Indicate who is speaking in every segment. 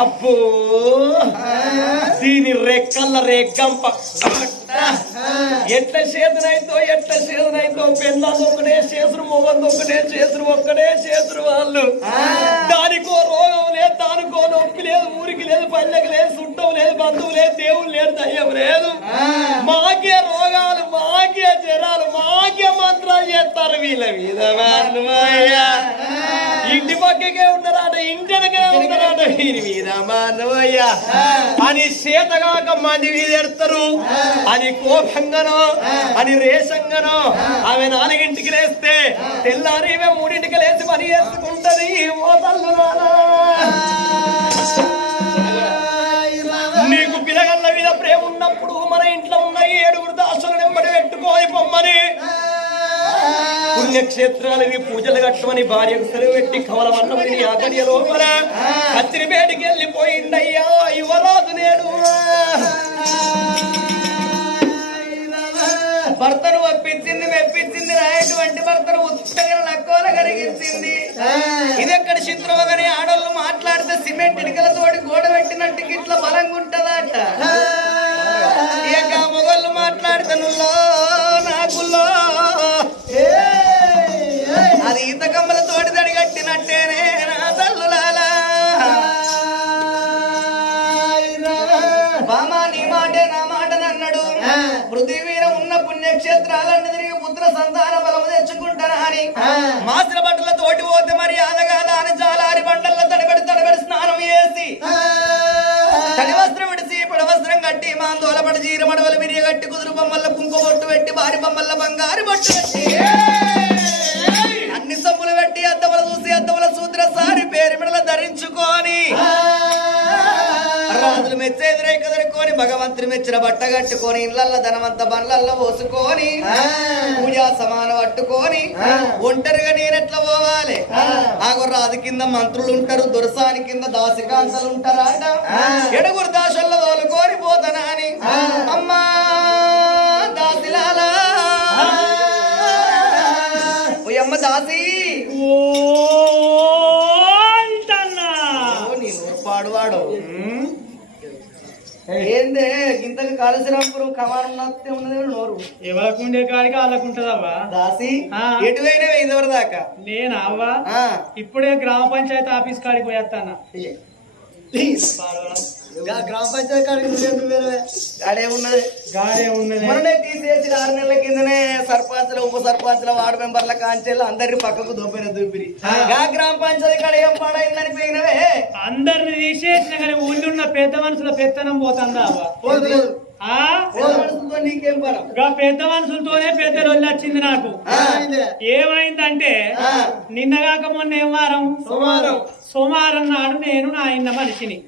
Speaker 1: అబ్బో! దీని రెక్కల రెగ్గంప ఎట్ల చేతునైతో ఎట్ల చేతునైతో పెళ్ళాలు ఒకటే చేతురు మొగంది ఒకటే చేతురు ఒక్కడే చేతురు వాళ్ళు. దానికో రోగం లేదు దానికో నొప్పి లేదు ఊరికి లేదు పల్లెకి లేదు చుట్టం లేదు బంధువు లేదు దేవుడు లేదు దయ్యం లేదు. మాకే రోగాలు మాకే జ్వరాలు మాకే మంత్రాలు చేస్తారు వీళ్ళ మీద. మానవయ్యా. ఇంటి పక్కకే ఉన్నారాట ఇంటి వెనకనే ఉన్నారాట. వీరి మీద మానవయ్య అని చేతగాక మంది ఎడతారు. అని కోపంగానో అని రేషంగానో ఆమె నాలుగింటికి లేస్తే తెల్లారి ఈమె మూడింటికి లేచి పని చేసుకుంటది. ఓ తల్లు నానా. నీకు పిలగల్ల మీద ప్రేమ ఉన్నప్పుడు మన ఇంట్లో ఉన్న ఏడుగురు దాసులు నెంబడి పెట్టుకోని పొమ్మని పుణ్యక్షేత్రాలకి పూజలు కట్టమని భార్యకు సెలవు పెట్టి కవలమన్నమని ఆ గడియ లోపల కత్తిరి బయటికి వెళ్ళిపోయిండయ్యా యువరాజు నేడు
Speaker 2: భర్తను ఒప్పించింది మెప్పించింది రాయటువంటి భర్తను ఉత్తగా నక్కోల కరిగించింది ఇది ఎక్కడ చిత్రమగని ఆడోళ్ళు మాట్లాడితే సిమెంట్ ఇటుకలతోటి గోడ పెట్టినట్టు ఇట్లా బలంగా ఉంటదట ఇక మొగళ్ళు మాట్లాడితే నుల్లో నాకుల్లో అది ఈత కమ్మలతోటి తడిగట్టినట్టేనే నా తల్లులాలా బామా నీ మాటే నా మాట అన్నాడు పృథివీన ఉన్న పుణ్యక్షేత్రాలన్నీ తిరిగి పుత్ర సంతాన బలము తెచ్చుకుంటారా అని మాసిన బట్టల తోటి పోతే మరి ఆలగాల అని జాలారి బండల్లో తడబడి తడబడి స్నానం చేసి తడి వస్త్రం వస్త్రం కట్టి మాందోల పడి చీర మడవలు విరియ కట్టి కుదురు బొమ్మల కుంకు బొట్టు పెట్టి భారీ బొమ్మల బంగారు బొట్టు పెట్టి. భగవంతుని మెచ్చిన బట్ట కట్టుకొని ఇళ్ళల్లో ధనవంత బండ్లల్లో పోసుకొని పూజా సమానం పట్టుకొని ఒంటరిగా నేనెట్లా పోవాలి? ఆగు రాజు కింద మంత్రులు ఉంటారు దొరసాని కింద దాసికాంతలు ఉంటారట ఎడుగురు దాసుల్లో తోలుకొని పోతానా అని. అమ్మా దాసిలాలా. దాసి.
Speaker 1: ఓ అంటన్నా.
Speaker 2: ఓ, నీ నోరు పాడువాడు ఏందే ఇంతకు కాళేశ్వరంపురం కమానం నత్తే ఉన్నది నోరు.
Speaker 3: ఎవరకుండే కాడికి వాళ్ళకుంటదవ్వా?
Speaker 2: దాసి. ఎటువైనా ఇదివరకు దాకా
Speaker 3: నేనా అవ్వా. ఇప్పుడే గ్రామ పంచాయతీ ఆఫీస్ కాడికి పోయేస్తానా
Speaker 2: గ్రామ పంచాయతీ
Speaker 3: గాడే ఉన్నది
Speaker 2: తీసేసి ఆరు నెలల కిందనే సర్పంచ్ల ఉప సర్పంచ్ల వార్డు మెంబర్ల కాంచెలు అందరిని పక్కకు దొబ్బిన దూపిరి గా గ్రామ పంచాయతీ కాడ ఏం పాడైందని పోయినవే?
Speaker 3: అందరిని తీసేసిన కానీ ఊళ్ళున్న పెద్ద మనుషుల పెత్తనం పోతుందా? అవ్వా పెద్ద మనుషులతోనే పెద్ద రోజు వచ్చింది నాకు. ఏమైందంటే
Speaker 2: ఆ.
Speaker 3: నిన్నగాక మొన్న ఏం వారం?
Speaker 2: సోమవారం.
Speaker 3: సోమవారం నాడు నేను నా ఇన్న మనిషిని.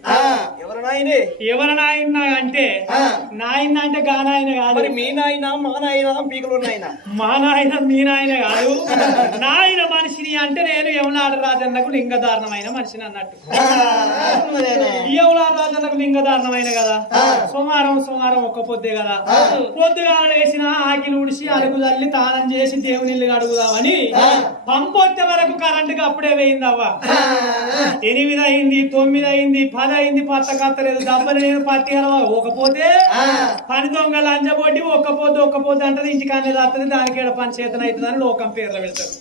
Speaker 1: ఎవరు నాయనే
Speaker 3: అంటే. నాయన అంటే గా నాయన కాదు
Speaker 1: మీ నాయన మా నాయన పీకలు నాయన
Speaker 3: మా నాయన మీ నాయన కాదు. నాయన మనిషిని అంటే నేను యమునాడు రాజన్నకు లింగధారణమైన మనిషిని అన్నట్టు. యమునాడు రాజన్నకు లింగధారణమైన కదా? సోమవారం సోమవారం ఒక్క పొద్దే కదా? పొద్దుగా వేసిన ఆకిలి ఉడిసి అలుగు తల్లి తానం చేసి దేవుని ఇల్లు అడుగుదామని పంపొచ్చే వరకు కరెంటుకి అప్పుడే వేయిందవ్వ. ఎనిమిది అయింది తొమ్మిది అయింది పది అయింది పత్త కత్తలేదు దెబ్బలు నేను పత్తి ఒకపోతే పని దొంగ లంచబొడ్డి ఒక్క పొద్దు ఒక్క పొద్దు అంటది ఇంటికి అనేది వస్తుంది దానికి ఏడ పని చేతన అవుతుందని లోకం పేర్లు పెడతారు.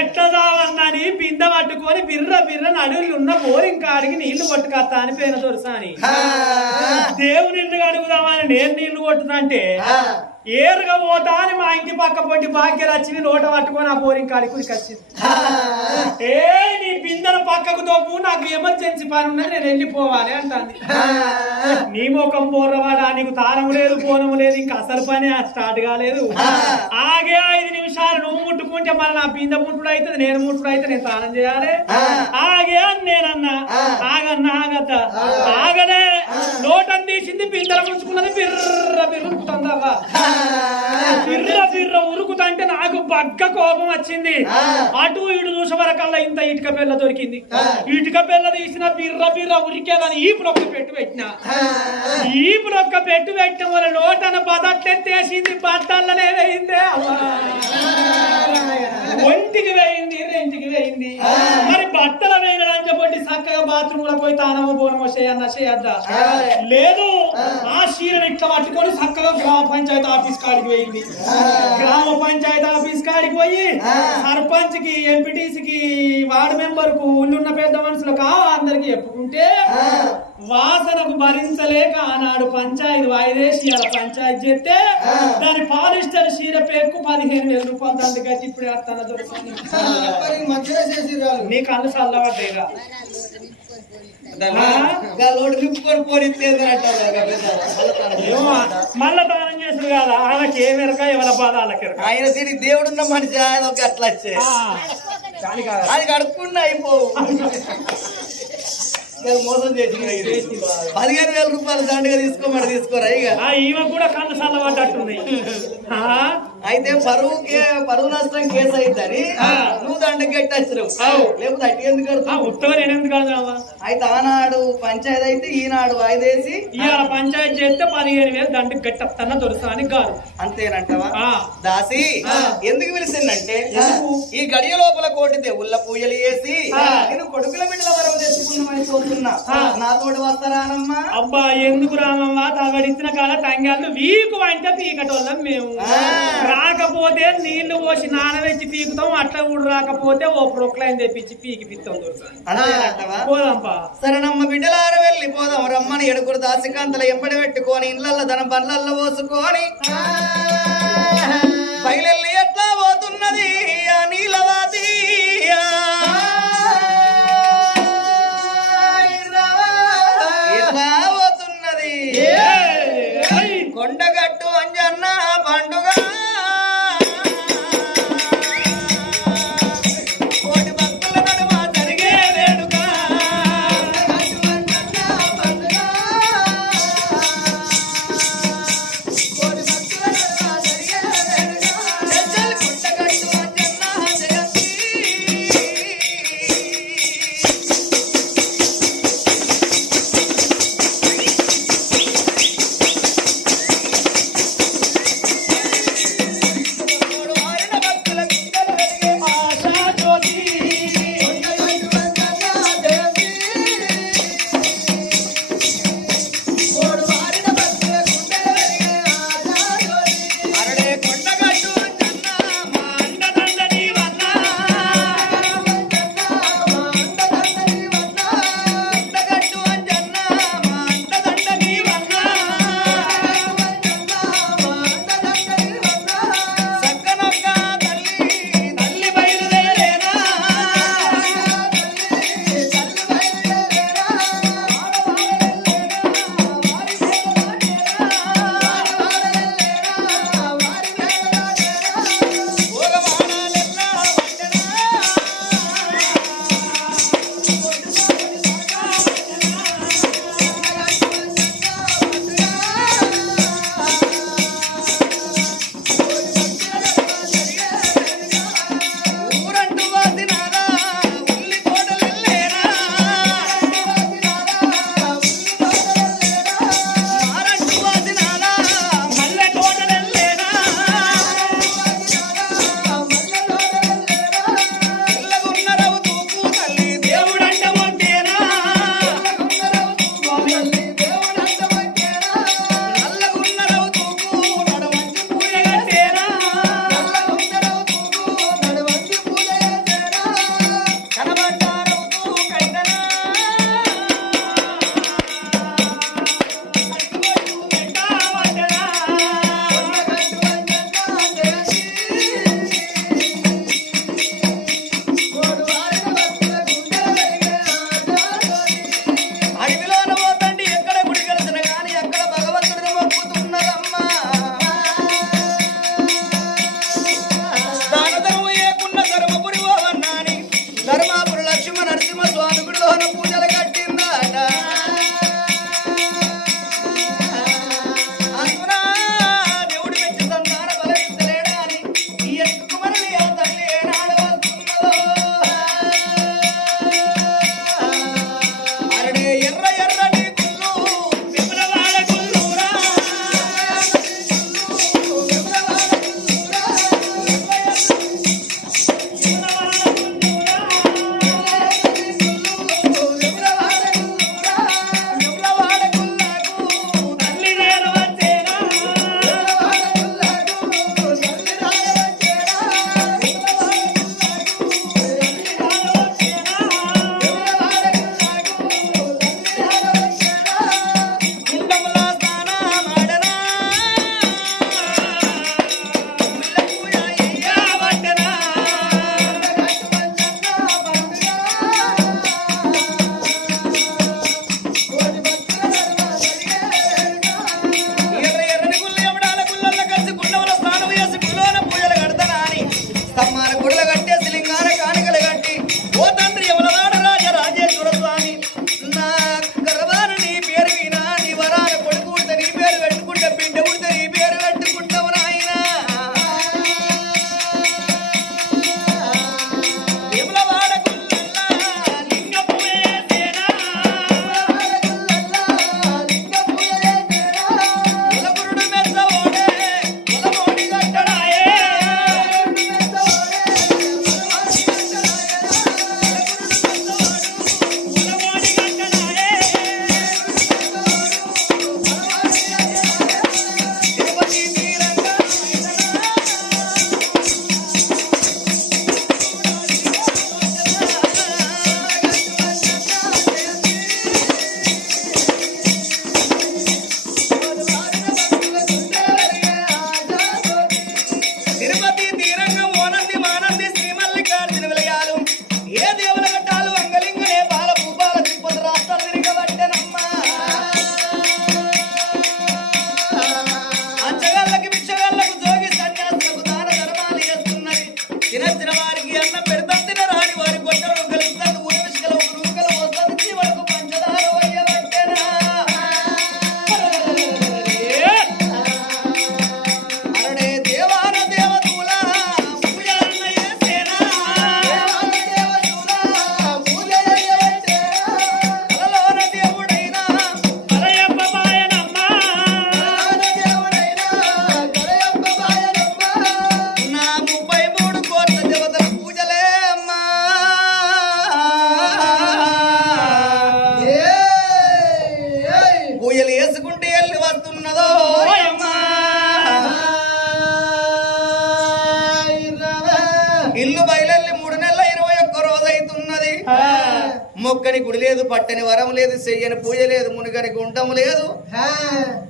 Speaker 3: ఎట్లా దావన్నని బిందె పట్టుకొని బిర్ర బిర్ర నడువులు ఉన్న బోరింగ్ కాడికి నీళ్ళు కొట్టుకొస్తా అని పేరు దొరుసా అని దేవుని అడుగుదామని నేను నీళ్ళు కొట్టుదంటే ఏరుగా పోతా అని మా ఇంటి పక్క పొట్టి భాగ్యలు వచ్చింది నోట పట్టుకొని ఆ బోరింగ్ కాడికి ఉరికొచ్చింది ఏ నీ బిందెల పక్కకు తోపు నాకు ఎమర్జెన్సీ పని ఉన్నది నేను వెళ్ళిపోవాలి అంటాంది. నీ ముఖం బోర్రవాడా నీకు తారం లేదు పోనం లేదు ఇంకా అసలు పని స్టార్ట్ కాలేదు. ఆగే ఐదు నిమిషాలు నువ్వు ముట్టుకుంటే మళ్ళీ నా బిందె ముట్టుడు అవుతుంది నేను ముట్టుడు అయితే నేను స్నానం చేయాలి. ఆగే అని నేనన్నా. ఆగన్నా ఆగద్ద. ఆగనే. నోటం తీసింది బిందెల ముంచుకున్నది బిర్ర బిర్ర ఉరుకుతుందవ్వా బిర్ర బిర్ర ఉరుకుతంటే నాకు బగ్గ కోపం వచ్చింది. అటు ఇటు చూసే వరకల్లా ఇంత ఇటుక పిల్ల దొరికింది. ఇటుక పిల్ల తీసిన బిర్ర బిర్ర ఉరికేదని ఈపుడు ఒక్క పెట్టు పెట్టిన. ఈపుడు ఒక్క పెట్టు పెట్టిన వాళ్ళ నోటన బదట్లెత్తేసింది బట్టల్లనే వేయిందే. ఒంటికి వేయింది ఇంటికి వేయింది మరి బట్టల వేయడం చెప్పండి చక్కగా బాత్రూమ్లో పోయి తానమో బోనమో చేయన్న చేయద్దా లేదు ఆ. చీరను ఇట్లా పట్టుకొని చక్కగా గ్రామ పంచాయతీ ఆఫీస్ కాడికి పోయింది. గ్రామ పంచాయతీ ఆఫీస్ కాడికి పోయి సర్పంచ్కి ఎంపీటీసీ కి వార్డు మెంబర్కు ఊళ్ళున్న పెద్ద మనుషులకు అందరికి చెప్పుకుంటే వాసనకు భరించలేక ఆనాడు పంచాయతీ వాయిదేసి అలా పంచాయతీ చేస్తే దాని పాలిస్టర్ చీర పేరుకు పదిహేను వేల రూపాయలు దాని గట్టి ఇప్పుడు వేస్తాను దొరుకుతుంది
Speaker 4: మంచిగా చేసి రాదు
Speaker 3: నీ కళ్ళు చల్లబడ్డాయిగా
Speaker 2: ఇంకా లోటు నింపుకొని పోనిచ్చేది అంటారు
Speaker 3: ఏమో మళ్ళా దానం చేసింది కదా ఆమెకి ఏ మెరక ఎవరి బాధ వాళ్ళకి.
Speaker 2: ఆయన దీనికి దేవుడున్న మనిషి ఆయన ఒక అట్లా వచ్చే. అది కడుక్కున్నా అయిపోవు. ఇక మోసం చేసి పదిహేను వేల రూపాయలు దండగా తీసుకోమని తీసుకోరా ఇక.
Speaker 3: ఆ, ఈమె కూడా కంద చల్లబడ్డట్టుంది ఆ,
Speaker 2: అయితే పరువు కే- పరువు నష్టం కేసు అయిద్దని నువ్వు దండకి కట్టచ్చు
Speaker 3: అవు.
Speaker 2: లేకపోతే అట్టి ఎందుకు
Speaker 3: కడతావా
Speaker 2: అయితే ఆనాడు పంచాయతీ అయితే ఈనాడు వాయిదేసి
Speaker 3: ఇవాళ పంచాయతీ చేస్తే పదిహేను వేలు దండకి గట్టత్తన్న దొరుకుతాని గారు
Speaker 2: అంతేనంటవా. దాసి ఎందుకు పిలిచిందంటే ఈ గడియ లోపల కోటి దేవుళ్ళ పూజలు చేసి. నేను కొడుకుల బిడ్డల వరం తెచ్చుకున్నామని చూస్తున్నా
Speaker 3: ఆ.
Speaker 2: నాతోటి వస్తారానమ్మా?
Speaker 3: అబ్బా ఎందుకు రామమ్మ? తాగడిచ్చిన కాడ తంగాళ్ళు వీకు వంట పీకటోళ్ళం మేము.
Speaker 2: ఆ.
Speaker 3: రాకపోతే నీళ్ళు పోసి నానబెట్టి పీకుతాం అట్లా కూడా రాకపోతే ఓ ప్రొక్లైన్ తెప్పించి పీకి పిత్తం దొరుకుతాం
Speaker 2: అంతేనంటవా
Speaker 3: పోదాంపా.
Speaker 2: సరేనమ్మ బిడ్డలార వెళ్ళిపోదాం రమ్మని ఎడుగురు దాసికాంతలు ఎంబడి పెట్టుకొని ఇళ్ళల్లో తన బండ్లల్లో పోసుకొని. బయలెల్లి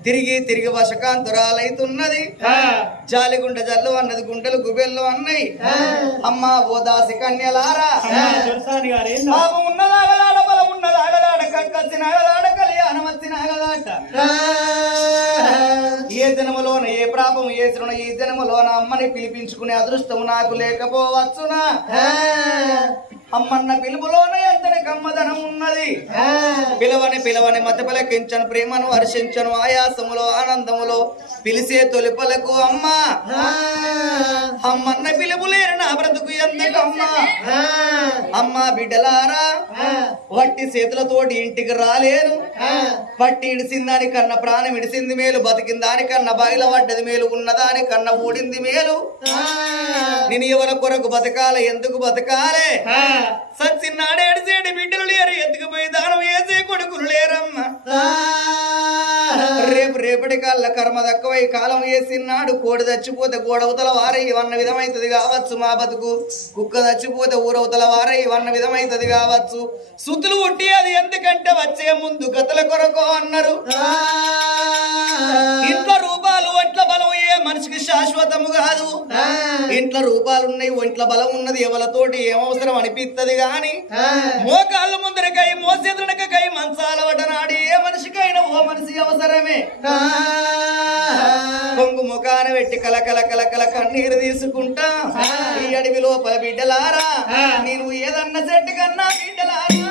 Speaker 2: తిరిగి తిరిగి వశకాంతురాలైతున్నది. జాలిగుండ జల్లు అన్నది గుండెలు గుబెల్లు అన్నయి. అమ్మ ఓ దాసి కన్యలారా. ఉన్నదాగలాడ బలం ఉన్నదాగలాడ కళ్యాణం ఏ జన్మలోన ఏ ప్రాపం ఏ శ్రుణ ఈ జన్మలోన అమ్మని పిలిపించుకునే అదృష్టం నాకు లేకపోవచ్చునా? అమ్మన్న పిలుపులోన ఎంతటి కమ్మదనం ఉన్నది. పిలవని పిలవని మత పిలకించను ప్రేమను వర్షించను ఆయాసములో ఆనందములో పిలిసే తొలిపలకు అమ్మ. అమ్మన్న పిలుపులేరు నా బ్రతుకు ఎందుకమ్మా అమ్మ? బిడ్డలారా వట్టి చేతులతోటి ఇంటికి రాలేను. పట్టి ఇడిసిందాని కన్నా ప్రాణం ఇడిసింది మేలు బతికిన దానికన్నా బయలు పడ్డది మేలు ఉన్నదాని కన్నా ఊడింది మేలు. నేను ఎవరి కొరకు బతకాల ఎందుకు బతకాలే? సచ్చిన్నాడు ఏడిసేటి బిడ్డలు లేరు. ఎందుకు పోయి దానం వేసే కొడుకులు లేరమ్మా. రేపు రేపటి కల్లా కర్మ దక్కువై కాలం వేసినాడు కోడి చచ్చిపోతే గోడవతల వారై వన్న విధమైతది కావచ్చు మా బతుకు. కుక్క చచ్చిపోతే ఊరవతల వారై వన్న విధమైతది కావచ్చు. సుతులు ఉట్టి అది ఎందుకంటే వచ్చే ముందు గతల కొరకు అన్నారు. ఇంట్లో రూపాలు ఒంట్ల బలం మనిషికి శాశ్వతము కాదు. ఇంట్లో రూపాలు ఉన్నాయి ఒంట్ల బలం ఉన్నది ఎవలతోటి ఏమవసరం అనిపిస్తది గాని మోకాళ్ళ ముందరకై మోసేతుడకై మంచాల వటనాడి ఏ మనిషికైనా ఓ మనిషి అవసరమే. కొంగు ముఖాన పెట్టి కల కల కల కల కన్నీరు తీసుకుంటా ఈ అడవి లోపల బిడ్డలారా నేను ఏదన్న చెట్టు కన్నా బిడ్డలారా.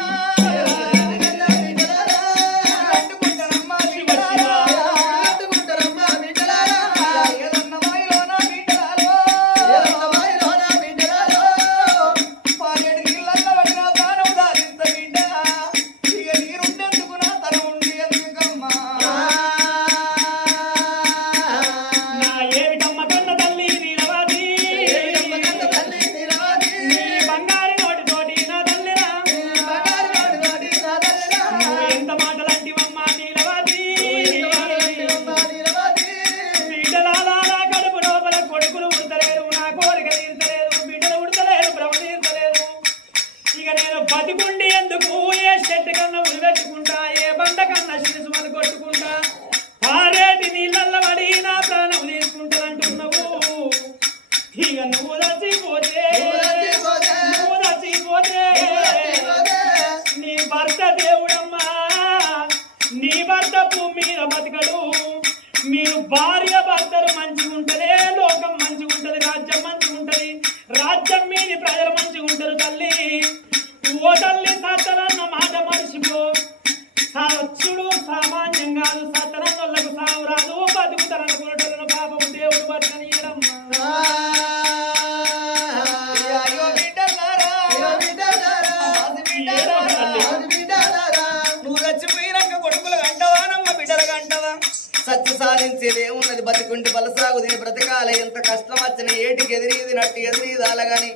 Speaker 2: సత్య సాధించేదే ఉన్నది. బతికుంటి బలసాగు దీని బ్రతకాల. ఎంత కష్టం వచ్చిన ఏటికి ఎదిరీది నట్టు ఎదిరిది గాని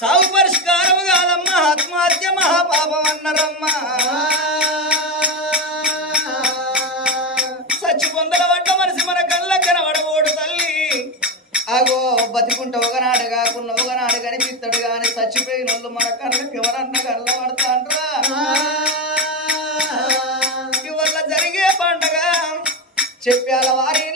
Speaker 2: సాగు పరిష్కారం కాదమ్మా. ఆత్మహత్య మహాపాపం అన్నారమ్మా. చెప్పాల వారి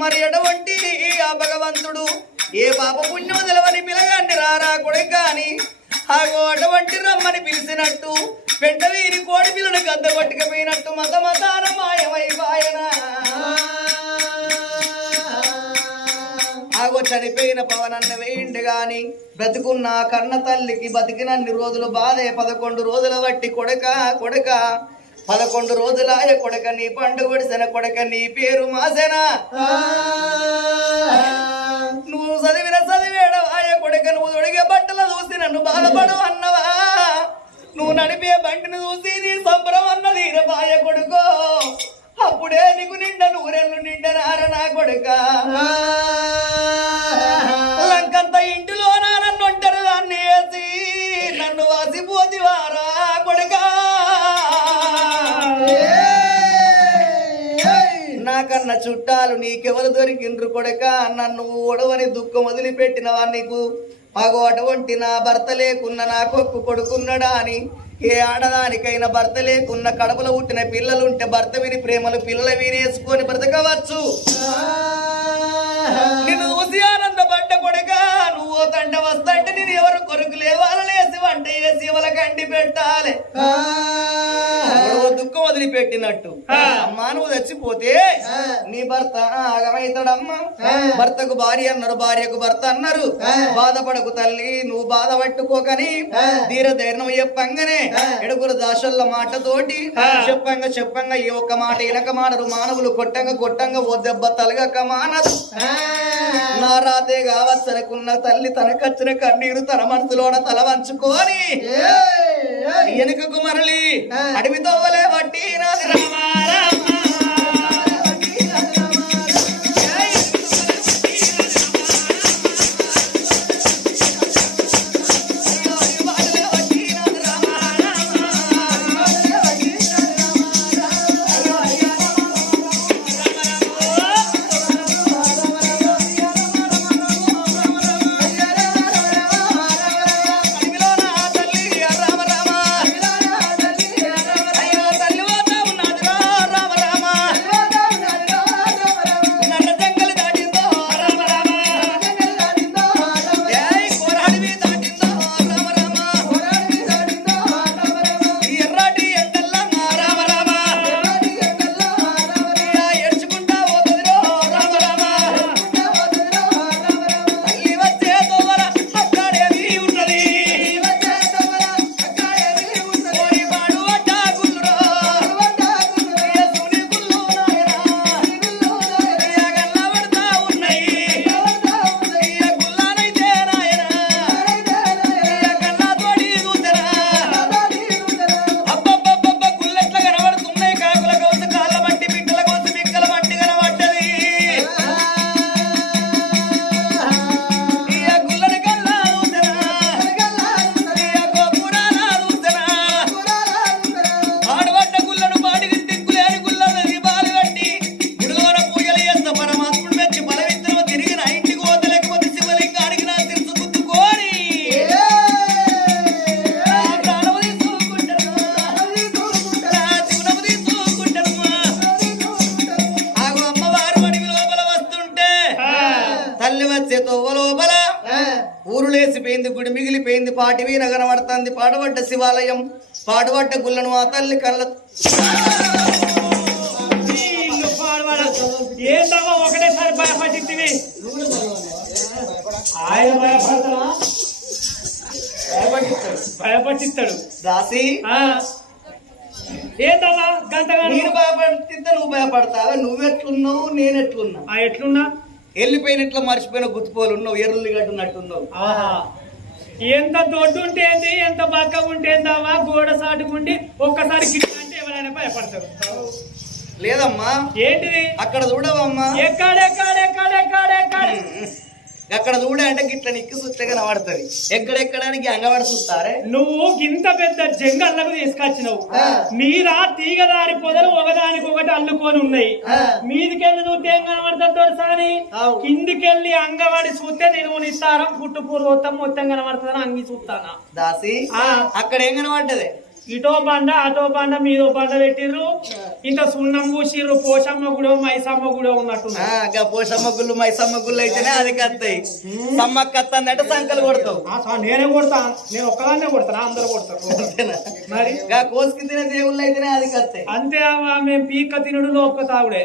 Speaker 2: మరి ఎటువంటి ఆ భగవంతుడు? ఏ పాప పుణ్యం తెలవని పిలగాండి రారా కొడుకు కాని ఆగో అటువంటి రమ్మని పిలిచినట్టు పెంట వీరి కోడి పిల్లను గద్ద కొట్టుకుపోయినట్టు మత మతాన మాయమైపాయన ఆగో చనిపోయిన పవనన్న వేయండి గాని బ్రతుకున్న కన్న తల్లికి బతికినన్ని రోజులు బాధే పదకొండు రోజుల బట్టి కొడక కొడక పదకొండు రోజులాయ కొడక నీ పండు కొడిసిన కొడక నీ పేరు మాసెనా. నువ్వు చదివిన చదివేడ వాయ కొడుక నువ్వు తొడిగే బట్టలు చూసి నన్ను బాధపడు అన్నవా? నువ్వు నడిపే బండిని చూసి నీ సంబరం అన్నది వాయ కొడుకో. అప్పుడే నీకు నిండ నూరెళ్ళు నిండనార నా కొడుక. లంకంత ఇంటిలో నన్ను ఒంటరి దాన్ని వేసి నన్ను వాసిపోతివారా కొడుకా? నాకన్న చుట్టాలు నీకెవరు దొరికిండ్రు కొడక? నన్ను ఓడవని దుఃఖం వదిలిపెట్టినవా నీకు? మాకు అటువంటి నా భర్త లేకున్న నా కొక్కు కొడుకున్నడా అని? ఏ ఆడదానికైనా భర్త లేకున్న కడపలో పుట్టిన పిల్లలుంటే భర్త విని ప్రేమలు పిల్లలు వినేసుకొని బ్రతకవచ్చు. నిన్ను చూసి ఆనందపడ్డ కొడక నువ్వు ఓ వస్తంటే నేను ఎవరు కొరకు లేవాలనేసి వంట చేసి ఎవరికి అండి పెట్టాలి. దుఃఖం వదిలిపెట్టినట్టు అమ్మా నువ్వు చచ్చిపోతే నీ భర్త ఆగమైతాడమ్మా. భర్తకు భార్య అన్నారు భార్యకు భర్త అన్నారు. బాధపడకు తల్లి నువ్వు బాధ పట్టుకోకని ధీర ధైర్యం చెప్పంగానే ఎడుగురు దాసల్ల మాటతోటి చెప్పంగా చెప్పంగా ఈ ఒక్క మాట ఇనక మానరు. మానవులు కొట్టంగా కొట్టంగా ఓ దెబ్బ తలగక మానదు నా రాతే కావచ్చనుకున్న తల్లి తనకచ్చిన కన్నీరు తన మనసులోన తల వంచుకొని వెనుకకు మరలి అడవి తోవలే వట్టి నాది రామా శివాలయం పాడుబడ్డ గుళ్ళను ఆ తల్లి కళ్ళ.
Speaker 3: ఏందమ్మా ఒకటేసారి ఆయన. ఏందమ్మా గంటగాడు
Speaker 2: నేను భయపడితే నువ్వు భయపడతావా? నువ్వెట్లున్నావు నేనెట్లున్నా?
Speaker 3: ఆ ఎట్లున్నా?
Speaker 2: వెళ్ళిపోయినట్లు మర్చిపోయిన గుర్తుపోలు ఉన్నావు ఎర్రల్లి గట్టున్నట్టున్నావు
Speaker 3: ఆహా. ఎంత దొడ్డు ఉంటే ఏంది ఎంత బక్కగా ఉంటే ఏందమ్మా గోడ సాటుకుండి ఒక్కసారి గిట్ల అంటే ఎవరైనా భయపడతారు.
Speaker 2: లేదమ్మా.
Speaker 3: ఏంటిది?
Speaker 2: అక్కడ చూడవమ్మా.
Speaker 3: ఎక్కడెక్కడెక్కడెక్కడెక్కడ
Speaker 2: అక్కడ చూడ అంటే గిట్ల నిక్కి సుచ్చగా కనబడుతుంది. ఎక్కడెక్కడానికి అంగబడి చూస్తారే?
Speaker 3: నువ్వు ఇంత పెద్ద జంగల్లకు తీసుకొచ్చినావు. మీరా తీగదారి పొదలు ఒకదానికి ఒకటి అల్లుకొని ఉన్నాయి. మీదికెళ్ళి చూస్తే ఏం కనబడుతుంది దొరసాని? కిందికెళ్ళి అంగవాడి చూస్తే నేను నిస్తారం పుట్టు పూర్వోత్తం మొత్తం కనబడుతుందని అంగి చూస్తానా?
Speaker 2: దాసి
Speaker 3: ఆ.
Speaker 2: అక్కడ ఏం కనబడ్డది?
Speaker 3: ఇటో బండ అటో బండ మీదో బండ పెట్టిర్రు. ఇంత సున్నం పూసిర్రు పోషమ్మ కూడా మైసమ్మ కూడా ఉన్నట్టున్నా
Speaker 2: పోషమ్మ గుళ్ళు మైసమ్మ గుళ్ళు అయితేనే అది కత్తాయి. సమ్మ కత్తందంటే సంకలు కొడతావు.
Speaker 3: నేనే కొడతా. నేను ఒక్కదాన్నే కొడతానా అందరు కొడతారు? మరి?
Speaker 2: గా కోసుకి తినే దేవుళ్ళు అయితేనే అది కత్తాయి.
Speaker 3: అంతే అవ్వ, మేము పీక్క తినుడు లోపక తాగుడే?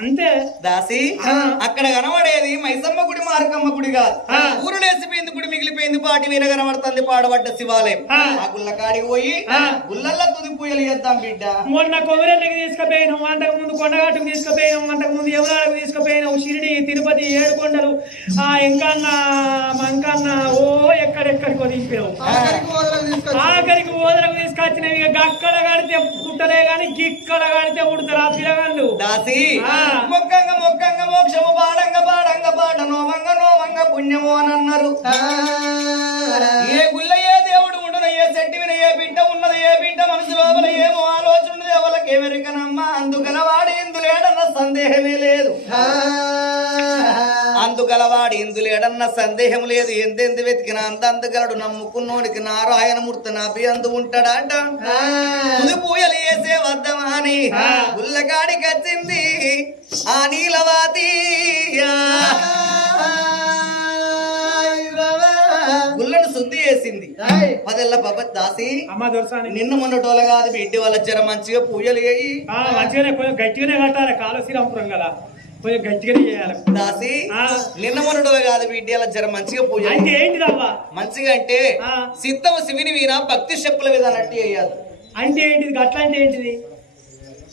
Speaker 3: అంతే.
Speaker 2: దాసి
Speaker 3: ఆ.
Speaker 2: అక్కడ కనబడేది మైసమ్మ గుడి మార్కమ్మ గుడి కాదు. ఊరు లేసిపోయింది గుడి మిగిలిపోయింది పాటి వీర కనబడుతుంది పాడబడ్డ శివాలయం.
Speaker 3: ఆ.
Speaker 2: గుళ్ళ కాడికి పోయి. గుళ్ళల్లో తుది పూజలు చేద్దాం బిడ్డ.
Speaker 3: మొన్న కొమరెల్లికి తీసుకుపోయినాం అంతకు ముందు కొండగట్టుకు తీసుకుపోయినాం అంతకు ముందు యమునాలకు తీసుకుపోయినాం షిరిడి తిరుపతి ఏడుకొండలు. ఆ ఇంకన్న మంకన్న ఓ ఎక్కడెక్కడికో దింపినాం
Speaker 4: ఆఖరికి
Speaker 3: ఓదరకు తీసుకొచ్చినవి. ఇక గక్కడ కడితే పుట్టలే గాని గిక్కడ కడితే పుడతారు ఆ పిల్లగాళ్ళు.
Speaker 2: దాసి. మొక్కంగా మొక్కంగా మోక్షము పాడంగ పాడంగ పాట నోమంగ నోమంగ పుణ్యము అని అన్నారు. ఏ గుళ్ళ ఏ దేవుడు ఉండదు ఏ చెట్టు విన ఏ బిడ్డ ఉన్నది ఏ బిడ్డ మనసు లోపల ఏమో ఆలోచన ఉన్నది ఎవరికి ఎవరికనమ్మా అందుగలవాడి ఇందులేడన్న సందేహమే లేదు. అందుగలవాడి ఇందులేడన్న సందేహం లేదు. ఎందెందు వెతికిన అందందుగలడు నమ్ముకున్నోనికి నారాయణమూర్తి నాభి అందు ఉంటాడట
Speaker 4: ఆ.
Speaker 2: తుది పూయలు వేసే వద్దమాని గుల్లగాడికి వచ్చింది ఆ నీలవాతి. గుల్లను శుద్ధి చేసింది. పదెల్ల దాసి నిన్న మొన్నటోల కాదు బిడ్డ వాళ్ళ జర మంచిగా పూజలు చేయి
Speaker 3: ఆ, మంచిగానే కొంచెం గట్టిగానే కట్టాలి. కాళశ్రీరామపురం కదా. కొంచెం గట్టిగానే చేయాలి.
Speaker 2: దాసి. నిన్న మొన్నటోల కాదు బిడ్డ వాళ్ళ జర మంచిగా పూజ
Speaker 3: అంటే ఏంటిదవ్వా
Speaker 2: మంచిగా అంటే. సిద్ధం శివుని వీణ భక్తి చెప్పుల మీద అన్నట్టు చేయాలి.
Speaker 3: అంటే ఏంటిది? గట్ల అంటే ఏంటిది?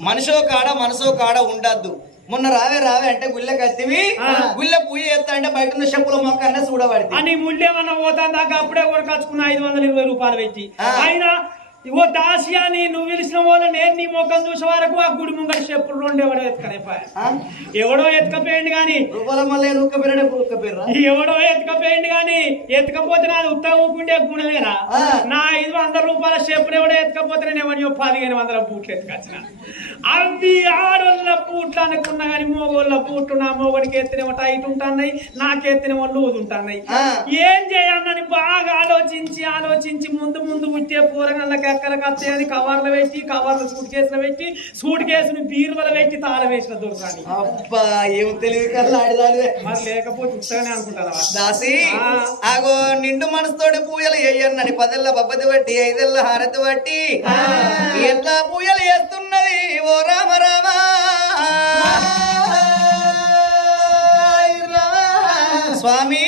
Speaker 2: మనిషో కాడ మనసో కాడ ఉండద్దు. మొన్న రావే రావే అంటే గుళ్ళ కత్తివి. గుళ్ళ పూజ చేస్తా అంటే బయట ఉన్న చెప్పుల మొక్క అన్న చూడబడింది
Speaker 3: అని ముళ్ళేమన్నా పోతాను దాకా అప్పుడే కొరకచ్చుకున్న ఐదు వందల ఇరవై రూపాయలు పెట్టి.
Speaker 2: ఆ.
Speaker 3: ఇవో దాసియాని నువ్వు పిలిచిన వాళ్ళ నేను నీ ముఖం చూసే వరకు ఆ గుడి ముంగట చెప్పులు రెండు ఎవడో ఎత్తుకనేపాయ. ఎవడో ఎత్తుకపోయింది కానీ ఎవడో ఎత్తుకపోయింది కానీ ఎత్తుకపోతే నాది ఉత్తరం ఊకుండే గుణమేరా. నా ఐదు వందల రూపాయల చెప్పులు ఎవడో ఎత్తుకపోతే నేను ఎవరిని పదిహేను వందల బూట్లు ఎత్తుకొచ్చిన. అవి ఆడోళ్ళ బూట్లు అనుకున్నా కానీ మోగోళ్ళ బూట్లు నా మొగడికి ఎత్తినేమో టైట్ ఉంటున్నాయి నాకెత్తినేమో లూజ్ ఉంటున్నాయి. ఏం చేయాలని బాగా ఆలోచించి ఆలోచించి ముందు ముందు పుట్టే పూరగళ్ళకి ఎక్కడికి వస్తాయని కవర్లు పెట్టి కవర్లు సూట్ కేసులు పెట్టి సూట్ కేసును బీరువల పెట్టి తాళం వేసిన దొరకాని
Speaker 2: అబ్బా ఏం తెలివి
Speaker 3: మరి లేకపోతే ఉత్తగానే అనుకుంటారా
Speaker 2: దాసి. ఆగో నిండు మనసుతోటి పూజలు చేయన్నని పదెల్ల బబ్బది బట్టి ఐదెల్ల హారతి బట్టి ఎట్లా పూజలు చేస్తున్నది ఓ రామ రామ. స్వామి.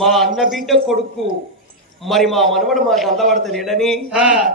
Speaker 1: మా అన్న బిడ్డ కొడుకు. మరి మా మనవడు మా గంటపడత